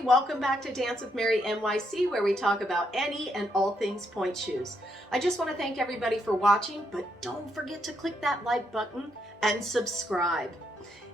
everybody. Welcome back to Dance with Mary NYC, where we talk about any and all things pointe shoes. I just want to thank everybody for watching, but don't forget to click that like button and subscribe.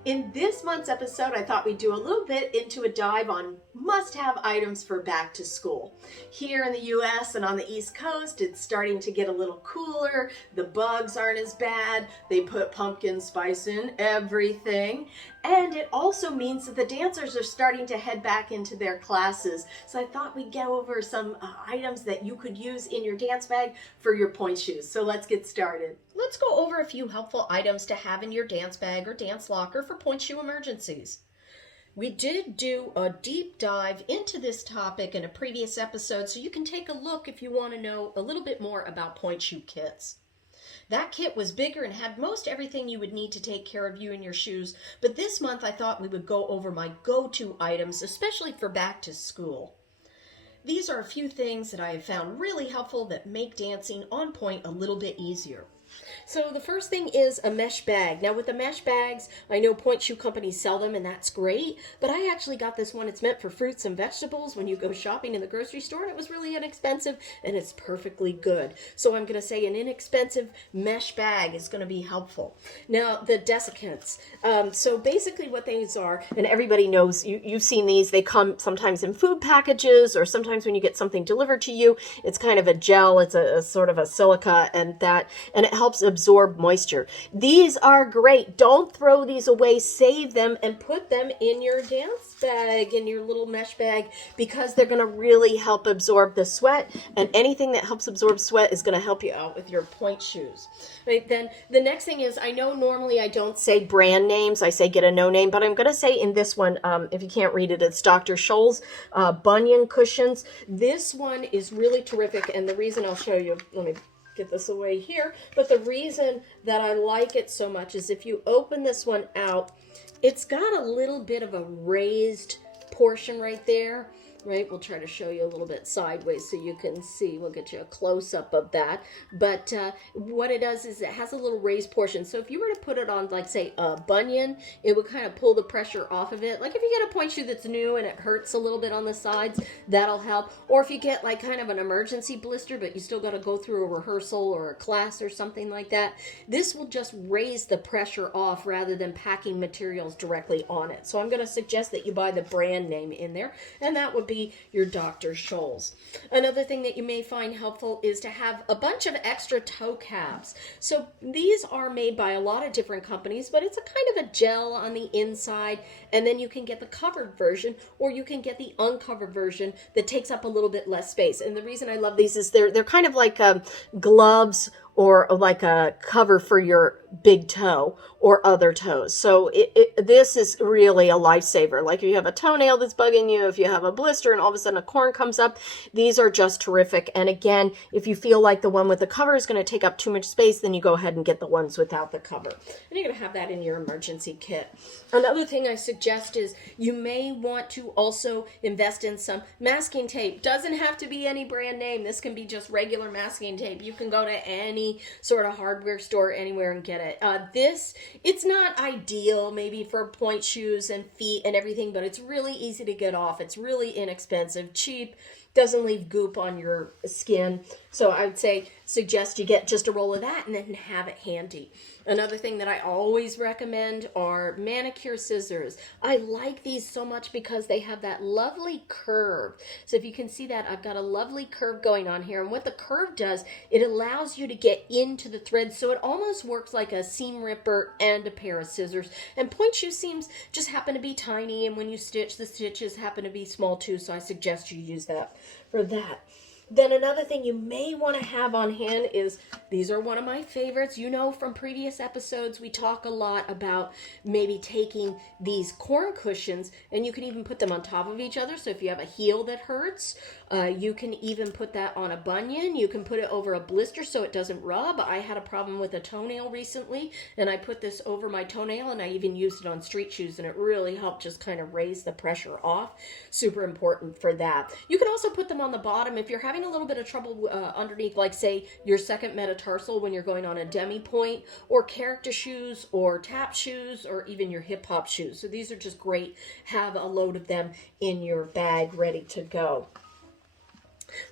In this month's episode, I thought we'd do a little bit into a dive on must-have items for back to school. Here in the US and on the East Coast, it's starting to get a little cooler. The bugs aren't as bad. They put pumpkin spice in everything. And it also means that the dancers are starting to head back into their classes. So I thought we'd go over some items that you could use in your dance bag for your pointe shoes. So let's get started. Let's go over a few helpful items to have in your dance bag or dance locker for pointe shoe emergencies. We did do a deep dive into this topic in a previous episode, so you can take a look if you want to know a little bit more about pointe shoe kits. That kit was bigger and had most everything you would need to take care of you and your shoes, but this month I thought we would go over my go-to items, especially for back to school. These are a few things that I have found really helpful that make dancing on pointe a little bit easier. So the first thing is a mesh bag. Now with the mesh bags, I know pointe shoe companies sell them and that's great, but I actually got this one. It's meant for fruits and vegetables when you go shopping in the grocery store, and it was really inexpensive and it's perfectly good. So I'm going to say an inexpensive mesh bag is going to be helpful. Now the desiccants. So basically what these are, and everybody knows, you've seen these, they come sometimes in food packages or sometimes when you get something delivered to you, it's kind of a gel, it's a sort of a silica and it helps absorb moisture. These are great. Don't throw these away. Save them and put them in your dance bag, in your little mesh bag, because they're going to really help absorb the sweat, and anything that helps absorb sweat is going to help you out with your pointe shoes. Right, then the next thing is, I know normally I don't say brand names, I say get a no name, but I'm going to say in this one, if you can't read it, it's Dr. Scholl's bunion cushions. This one is really terrific, and the reason I'll show you, let me get this away here, but the reason that I like it so much is if you open this one out, it's got a little bit of a raised portion right there. Right, we'll try to show you a little bit sideways so you can see. We'll get you a close-up of that. But what it does is it has a little raised portion. So if you were to put it on, like, say, a bunion, it would kind of pull the pressure off of it. Like if you get a pointe shoe that's new and it hurts a little bit on the sides, that'll help. Or if you get, like, kind of an emergency blister, but you still got to go through a rehearsal or a class or something like that, this will just raise the pressure off rather than packing materials directly on it. So I'm going to suggest that you buy the brand name in there, and that would be your Dr. Scholl's. Another thing that you may find helpful is to have a bunch of extra toe caps. So these are made by a lot of different companies, but it's a kind of a gel on the inside, and then you can get the covered version, or you can get the uncovered version that takes up a little bit less space. And the reason I love these is they're kind of like gloves, or like a cover for your big toe or other toes. So this is really a lifesaver. Like if you have a toenail that's bugging you, if you have a blister and all of a sudden a corn comes up, these are just terrific. And again, if you feel like the one with the cover is going to take up too much space, then you go ahead and get the ones without the cover. And you're going to have that in your emergency kit. Another thing I suggest is you may want to also invest in some masking tape. Doesn't have to be any brand name. This can be just regular masking tape. You can go to any sort of hardware store anywhere and get it. It's not ideal maybe for pointe shoes and feet and everything, but it's really easy to get off. It's really inexpensive, cheap, doesn't leave goop on your skin. So I would suggest you get just a roll of that and then have it handy. Another thing that I always recommend are manicure scissors. I like these so much because they have that lovely curve. So if you can see that, I've got a lovely curve going on here. And what the curve does, it allows you to get into the thread. So it almost works like a seam ripper and a pair of scissors. And pointe shoe seams just happen to be tiny. And when you stitch, the stitches happen to be small too. So I suggest you use that for that. Then another thing you may want to have on hand is, these are one of my favorites. You know, from previous episodes, we talk a lot about maybe taking these corn cushions, and you can even put them on top of each other. So if you have a heel that hurts, You can even put that on a bunion. You can put it over a blister so it doesn't rub. I had a problem with a toenail recently, and I put this over my toenail, and I even used it on street shoes, and it really helped just kind of raise the pressure off. Super important for that. You can also put them on the bottom if you're having a little bit of trouble underneath, like say your second metatarsal when you're going on a demi point, or character shoes, or tap shoes, or even your hip hop shoes. So these are just great. Have a load of them in your bag ready to go.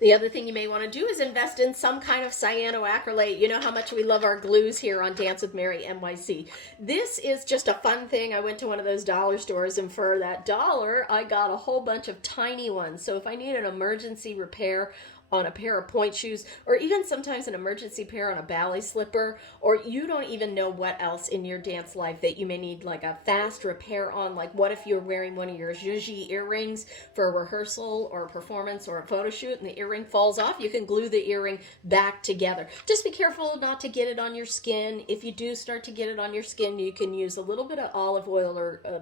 The other thing you may want to do is invest in some kind of cyanoacrylate. You know how much we love our glues here on Dance with Mary NYC. This is just a fun thing. I went to one of those dollar stores, and for that $1, I got a whole bunch of tiny ones. So if I need an emergency repair on a pair of pointe shoes, or even sometimes an emergency pair on a ballet slipper, or you don't even know what else in your dance life that you may need like a fast repair on. Like what if you're wearing one of your zhuzhi earrings for a rehearsal or a performance or a photo shoot and the earring falls off? You can glue the earring back together. Just be careful not to get it on your skin. If you do start to get it on your skin, you can use a little bit of olive oil or a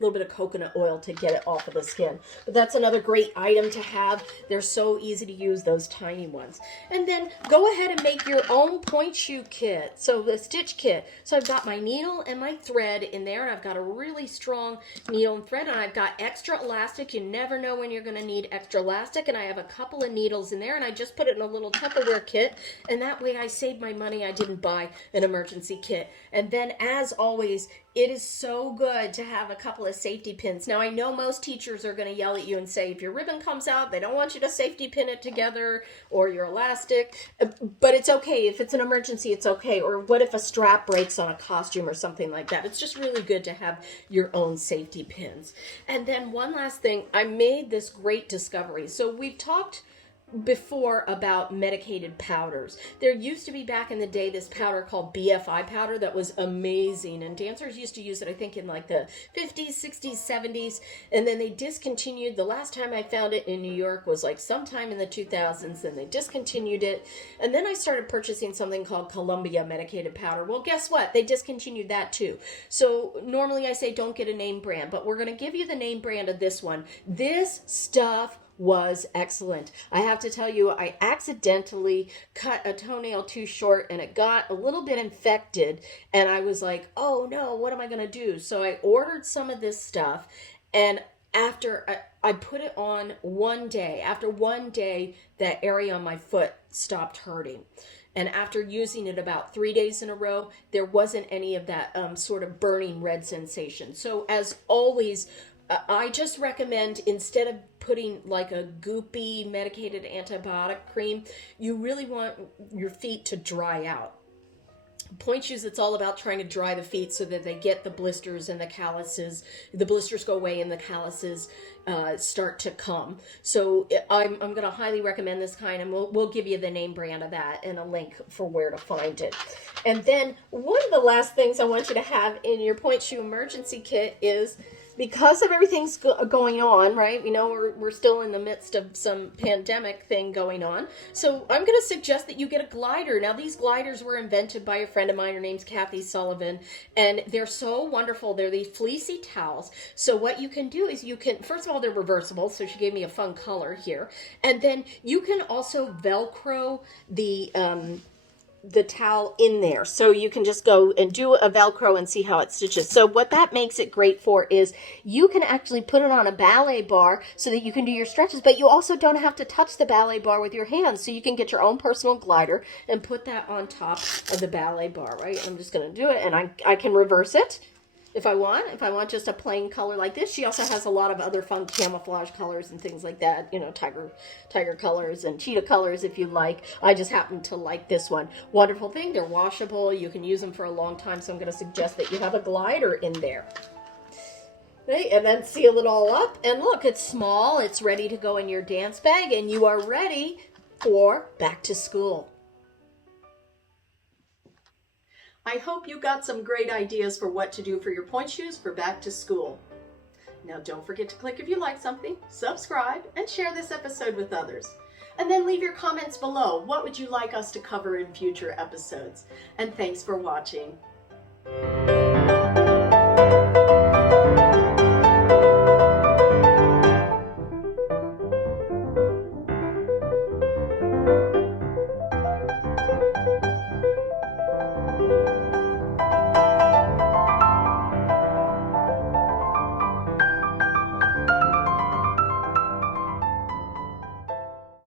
little bit of coconut oil to get it off of the skin. But that's another great item to have. They're so easy to use, those tiny ones. And then go ahead and make your own pointe shoe kit. So the stitch kit. So I've got my needle and my thread in there, and I've got a really strong needle and thread, and I've got extra elastic. You never know when you're going to need extra elastic, and I have a couple of needles in there, and I just put it in a little Tupperware kit, and that way I saved my money. I didn't buy an emergency kit. And then, as always, it is so good to have a couple of safety pins. Now, I know most teachers are going to yell at you and say, if your ribbon comes out, they don't want you to safety pin it together, or your elastic, but it's okay. If it's an emergency, it's okay. Or what if a strap breaks on a costume or something like that? It's just really good to have your own safety pins. And then one last thing, I made this great discovery. So we've talked before about medicated powders. There used to be back in the day this powder called BFI powder that was amazing, and dancers used to use it, I think, in like the 50s, 60s, 70s, and then they discontinued. The last time I found it in New York was like sometime in the 2000s, and they discontinued it. And then I started purchasing something called Columbia medicated powder. Well, guess what? They discontinued that too. So normally I say don't get a name brand, but we're going to give you the name brand of this one. This stuff was excellent. I have to tell you, I accidentally cut a toenail too short and it got a little bit infected, and I was like, oh no, what am I going to do? So I ordered some of this stuff, and after I put it on one day, after one day, that area on my foot stopped hurting. And after using it about 3 days in a row, there wasn't any of that sort of burning red sensation. So as always, I just recommend, instead of putting like a goopy medicated antibiotic cream, you really want your feet to dry out. Pointe shoes, it's all about trying to dry the feet so that they get the blisters and the calluses. The blisters go away and the calluses start to come. So I'm going to highly recommend this kind, and we'll give you the name brand of that and a link for where to find it. And then one of the last things I want you to have in your pointe shoe emergency kit is, because of everything's going on, right? You know, we're still in the midst of some pandemic thing going on. So I'm going to suggest that you get a glider. Now, these gliders were invented by a friend of mine. Her name's Kathy Sullivan, and they're so wonderful. They're these fleecy towels. So what you can do is you can, first of all, they're reversible. So she gave me a fun color here. And then you can also Velcro the towel in there. So you can just go and do a Velcro and see how it stitches. So what that makes it great for is you can actually put it on a ballet bar so that you can do your stretches, but you also don't have to touch the ballet bar with your hands. So you can get your own personal glider and put that on top of the ballet bar, right? I'm just going to do it, and I can reverse it if I want just a plain color like this. She also has a lot of other fun camouflage colors and things like that, you know, tiger colors and cheetah colors if you like. I just happen to like this one. Wonderful thing, they're washable, you can use them for a long time, so I'm going to suggest that you have a glider in there. Okay, and then seal it all up, and look, it's small, it's ready to go in your dance bag, and you are ready for back to school. I hope you got some great ideas for what to do for your pointe shoes for back to school. Now don't forget to click if you like something, subscribe, and share this episode with others. And then leave your comments below. What would you like us to cover in future episodes? And thanks for watching.